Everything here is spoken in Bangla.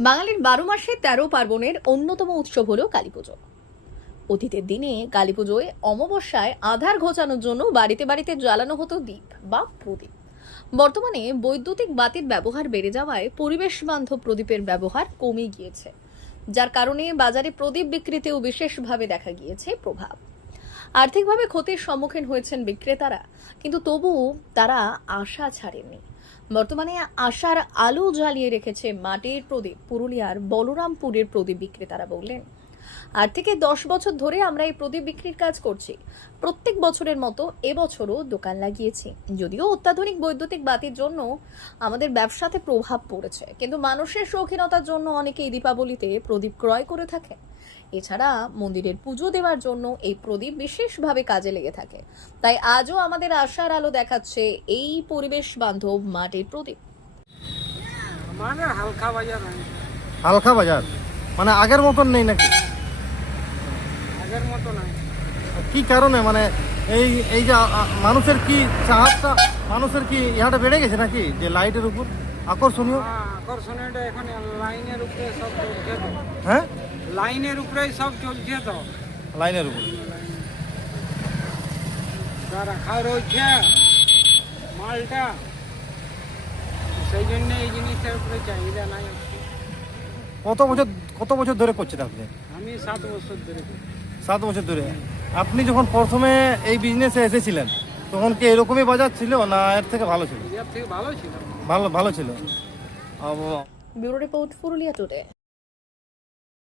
বাঙালির বারো মাসে তেরো পার্বণের অন্যতম উৎসব হল কালী পুজো। অতীতের দিনে কালী পুজোয় অমাবস্যায় আধার ঘোচানোর জন্য বাড়িতে বাড়িতে জ্বালানো হতো দ্বীপ বা প্রদীপ। বর্তমানে বৈদ্যুতিক বাতির ব্যবহার বেড়ে যাওয়ায় পরিবেশ বান্ধব প্রদীপের ব্যবহার কমে গিয়েছে, যার কারণে বাজারে প্রদীপ বিক্রিতেও বিশেষভাবে দেখা গিয়েছে প্রভাব। আর্থিকভাবে ক্ষতির সম্মুখীন হয়েছেন বিক্রেতারা, কিন্তু তবুও তারা আশা ছাড়েননি। বর্তমানে আশার আলো জ্বালিয়ে রেখেছে মাটির প্রদীপ। পুরুলিয়ার বলরামপুরের প্রদীপ বিক্রেতারা বললেন। আট থেকে দশ বছর ধরে আমরা এই প্রদীপ বিক্রির কাজ করছি। প্রত্যেক বছরের মতো এবছরও দোকান লাগিয়েছি। যদিও অত্যাধুনিক বৈদ্যুতিক বাতির জন্য আমাদের ব্যবসাতে প্রভাব পড়েছে কিন্তু মানুষের শৌখিনতার জন্য অনেকেই দীপাবলিতে প্রদীপ ক্রয় করে থাকে। এছাড়া মন্দিরের পুজো দেওয়ার জন্য এই প্রদীপ বিশেষভাবে কাজে লেগে থাকে। তাই আজও আমাদের আশার আলো দেখাচ্ছে এই পরিবেশ বান্ধব মাটির প্রদীপ। মানে হালকা বাজার হালকা বাজার? মানে আগের মতন নেই নাকি? আগের মতো নাই কি কারণে? মানে এই এই যে মানুষের কি চাহাতটা মানুষের কি ইহাটা বেড়ে গেছে নাকি? যে লাইটের উপর? আকর্ষণীয়? হ্যাঁ, আকর্ষণীয়টা এখন লাইনের উপরে সব চলছে তো। হ্যাঁ? লাইনের উপরেই সব চলছে তো। লাইনের উপর। যা রাখা রয়েছে মালটা সেই জন্য এই জিনিসটার উপরে চাহিদা নাই কত বছর কত বছর ধরে করছেন আপনি? আমি সাত বছর ধরে করি। সাত বছর ধরে। আপনি যখন প্রথমে এই বিজনেসে এসেছিলেন তখন কি এরকমই বাজার ছিল না এর থেকে ভালো ছিল? ভালো ছিল। ভালো ভালো ছিল। Bureau report Purulia today.